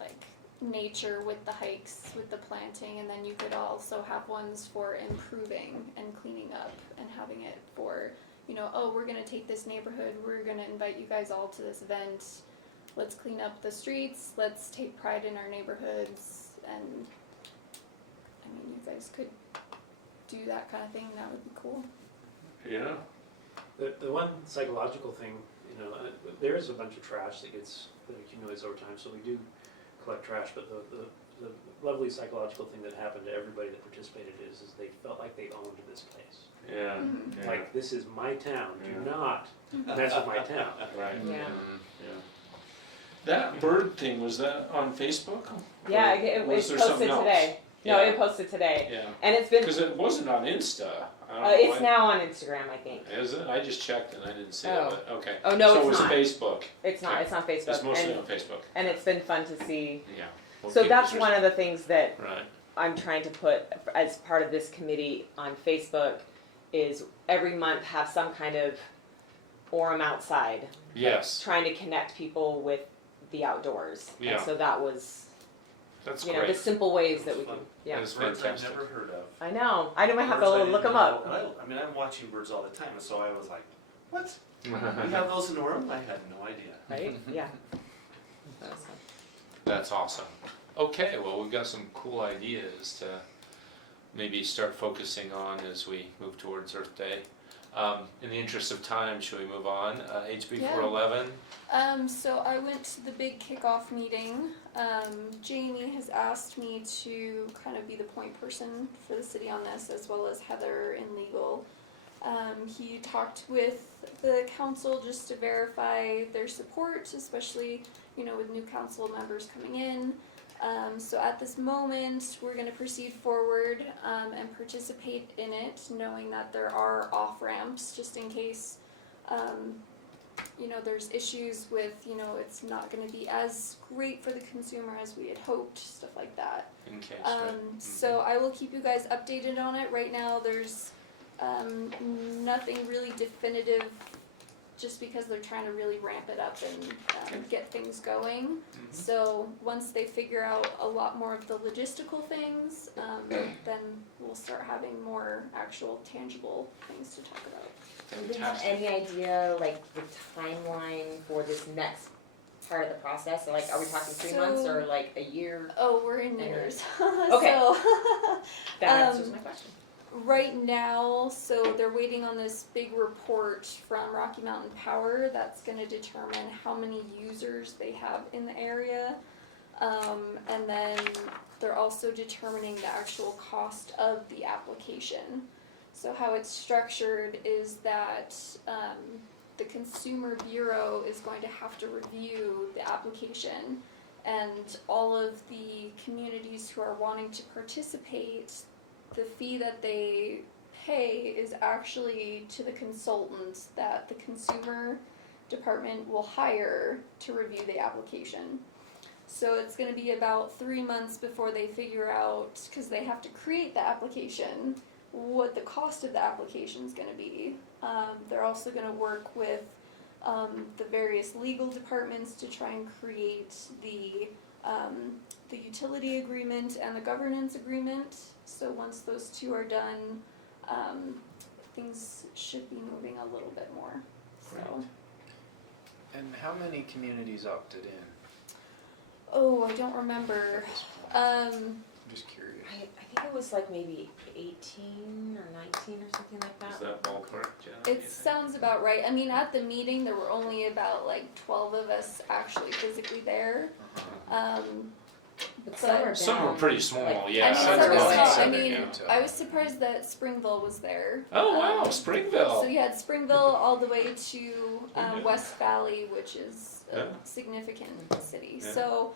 like nature with the hikes, with the planting, and then you could also have ones for improving and cleaning up and having it for, you know, oh, we're gonna take this neighborhood, we're gonna invite you guys all to this event, let's clean up the streets, let's take pride in our neighborhoods, and I mean, you guys could do that kind of thing, that would be cool. Yeah, The one psychological thing, you know, there is a bunch of trash that accumulates over time, so we do collect trash, but the lovely psychological thing that happened to everybody that participated is they felt like they owned this place. yeah, Mhm. yeah. Like, this is my town, do Yeah. not mess with my town. Right. Yeah. Yeah. That bird thing, was that on Facebook? yeah, Or it was was there posted something else? today. No, Yeah. it posted today. Yeah, And it's been, because it wasn't on Insta. I don't know it's why. now on Instagram, I think. Is it? I just checked and I didn't see Oh. it, but, okay. Oh, no, So it's it was not. Facebook, It's not, it's on Facebook. it's mostly and, on Facebook. and it's been fun to see. Yeah. We'll So keep that's this one of the things that Right, I'm trying to put as part of this committee on Facebook is every month have some kind of Orem outside, yes, trying to connect people with the outdoors. Yeah. And so that was, that's you know, great. the simple ways that we Fun. can, yeah. That's Birds fantastic. I've never heard of. I know. I might have Birds I to didn't look them know. up. And I mean, I'm watching birds all the time, and so I was like, what? We have those in Orem? I had no idea. Right? Yeah. That was fun. That's awesome. Okay, well, we've got some cool ideas to maybe start focusing on as we move towards Earth Day. In the interest of time, should we move on? HB Yeah. 411? So I went to the big kickoff meeting. Jamie has asked me to kind of be the point person for the city on this, as well as Heather in legal. He talked with the council just to verify their support, especially, you know, with new council members coming in. So at this moment, we're going to proceed forward and participate in it, knowing that there are off-ramps, just in case, you know, there's issues with, you know, it's not going to be as great for the consumer as we had hoped, stuff like that. In case, right? So I will keep you guys updated on it. Right now, there's nothing really definitive, just because they're trying to really ramp it up and get things going. Mhm. So once they figure out a lot more of the logistical things, then we'll start having more actual tangible things to talk about. Do we have any idea, like, the timeline for this next part of the process? Like, are we talking 3 months or like a year? Oh, we're in Okay. years. Okay. So, That answers my question. right now, so they're waiting on this big report from Rocky Mountain Power that's going to determine how many users they have in the area. And then they're also determining the actual cost of the application. So how it's structured is that the Consumer Bureau is going to have to review the application, and all of the communities who are wanting to participate, the fee that they pay is actually to the consultant that the consumer department will hire to review the application. So it's going to be about 3 months before they figure out, because they have to create the application, what the cost of the application is going to be. They're also going to work with the various legal departments to try and create the utility agreement and the governance agreement. So once those two are done, things should be moving a little bit more. So. And how many communities opted in Oh, I don't remember. at this point? Um, I'm just curious. I think it was like maybe 18 or 19 or something like that. Is that ballpark, Jenna? It sounds about right. I mean, at the meeting, there were only about like 12 of us actually physically there. But some are Some were down. pretty small, Like, yeah. I mean, some some are were going small. I to mean, Utah. I was surprised that Springville was there. Oh, wow, So Springville. you had Springville all the way to Yeah. West Valley, which is a Yeah. significant city. Yeah. So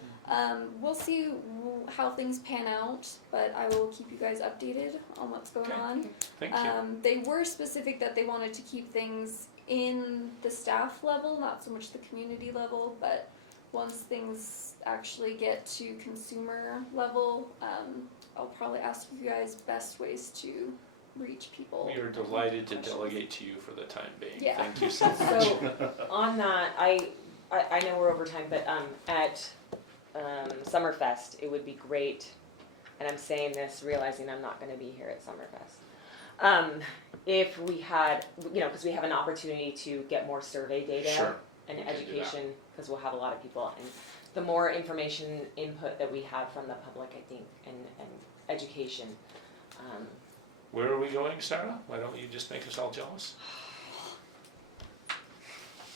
we'll see how things pan out, but I will keep you guys updated on what's going Okay. on. Thank you. They were specific that they wanted to keep things in the staff level, not so much the community level, but once things actually get to consumer level, I'll probably ask you guys best ways to reach people. We are delighted to delegate to you for the time being. Yeah. Thank you so much. So on that, I know we're over time, but at Summerfest, it would be great, and I'm saying this realizing I'm not going to be here at Summerfest. If we had, because we have an opportunity to get more survey data Sure. and We can do education, because we'll have a lot of people, and the more information input that we have from the public, I think, and education. Where are we going, Sarah? Why don't you just make us all jealous?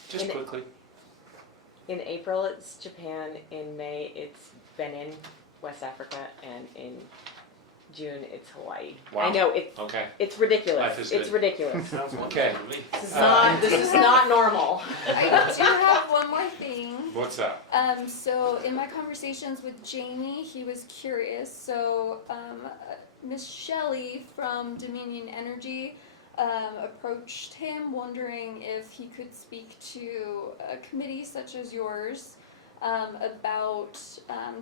Just In- quickly. In April, it's Japan. In May, it's Benin, West Africa, and in June, it's Hawaii. Wow. I know Okay. it's ridiculous. Life is It's good. ridiculous. Sounds Okay. wonderful to me. This is not normal. I do have one more thing. What's that? So in my conversations with Jamie, he was curious. So Miss Shelley from Dominion Energy approached him wondering if he could speak to a committee such as yours about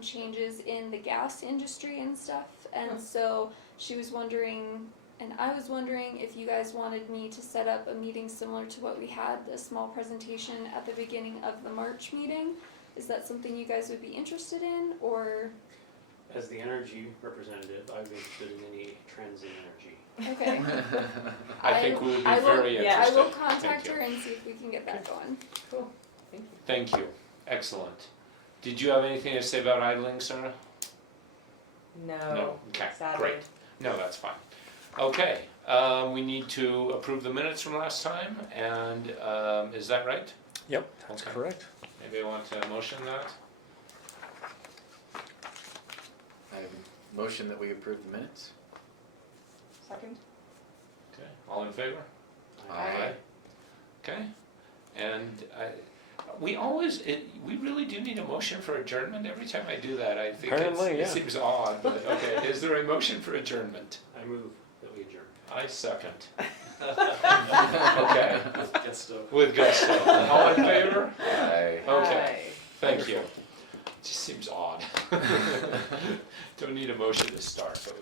changes in the gas industry and stuff. And so she was wondering, and I was wondering if you guys wanted me to set up a meeting similar to what we had, a small presentation at the beginning of the March meeting. Is that something you guys would be interested in, or? As the energy representative, I'm interested in any trends in energy. Okay. I think we would be I will- very yeah, I interested. will contact Thank you. her and see if we can get that going. Cool. Thank you. Thank you. Excellent. Did you have anything to say about idling, Sarah? No. Okay, Sadly. great. No, that's fine. Okay, we need to approve the minutes from last time, and is that right? Yep, that's Okay. correct. Maybe I want to motion that? I motion that we approve the minutes. Second. Okay, all in favor? Aye. Okay, and we really do need a motion for adjournment. Every time I do that, I think Apparently, it yeah. seems odd, but okay. Is there a motion for adjournment? I move that we adjourn. I second. Okay, Gusto. with gusto. All in favor? Aye. Okay, thank you. It just seems odd. Don't need a motion to start, but